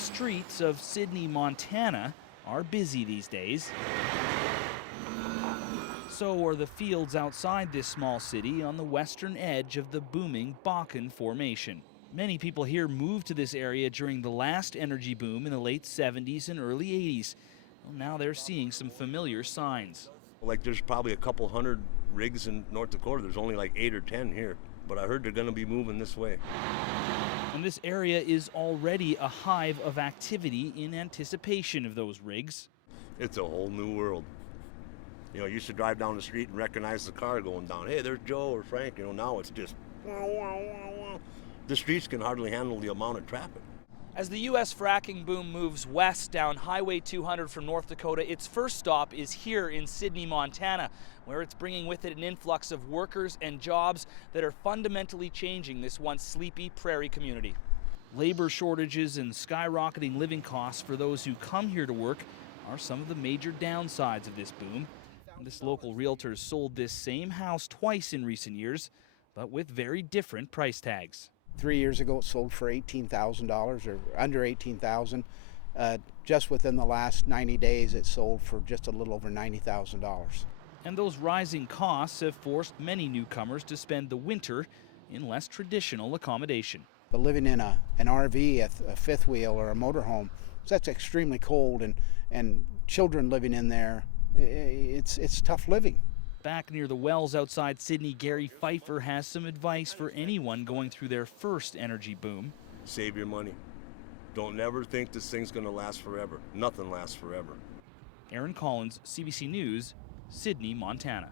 streets of Sydney, Montana are busy these days. So are the fields outside this small city on the western edge of the booming Bakken Formation. Many people here moved to this area during the last energy boom in the late 70s and early 80s. Well, now they're seeing some familiar signs. Like there's probably a couple hundred rigs in North Dakota. There's only like 8 or 10 here, but I heard they're going to be moving this way. And this area is already a hive of activity in anticipation of those rigs. It's a whole new world. You know, you used to drive down the street and recognize the car going down. Hey, there's Joe or Frank. You know, now it's just the streets can hardly handle the amount of traffic. As the U.S. fracking boom moves west down Highway 200 from North Dakota, its first stop is here in Sydney, Montana, where it's bringing with it an influx of workers and jobs that are fundamentally changing this once sleepy prairie community. Labor shortages and skyrocketing living costs for those who come here to work are some of the major downsides of this boom. This local realtor sold this same house twice in recent years, but with very different price tags. 3 years ago, it sold for $18,000 or under $18,000. Just within the last 90 days, it sold for just a little over $90,000. And those rising costs have forced many newcomers to spend the winter in less traditional accommodation. But living in an RV, a fifth wheel, or a motorhome, that's extremely cold, and children living in there, it's tough living. Back near the wells outside Sydney, Gary Pfeiffer has some advice for anyone going through their first energy boom. Save your money. Don't never think this thing's going to last forever. Nothing lasts forever. Aaron Collins, CBC News, Sydney, Montana.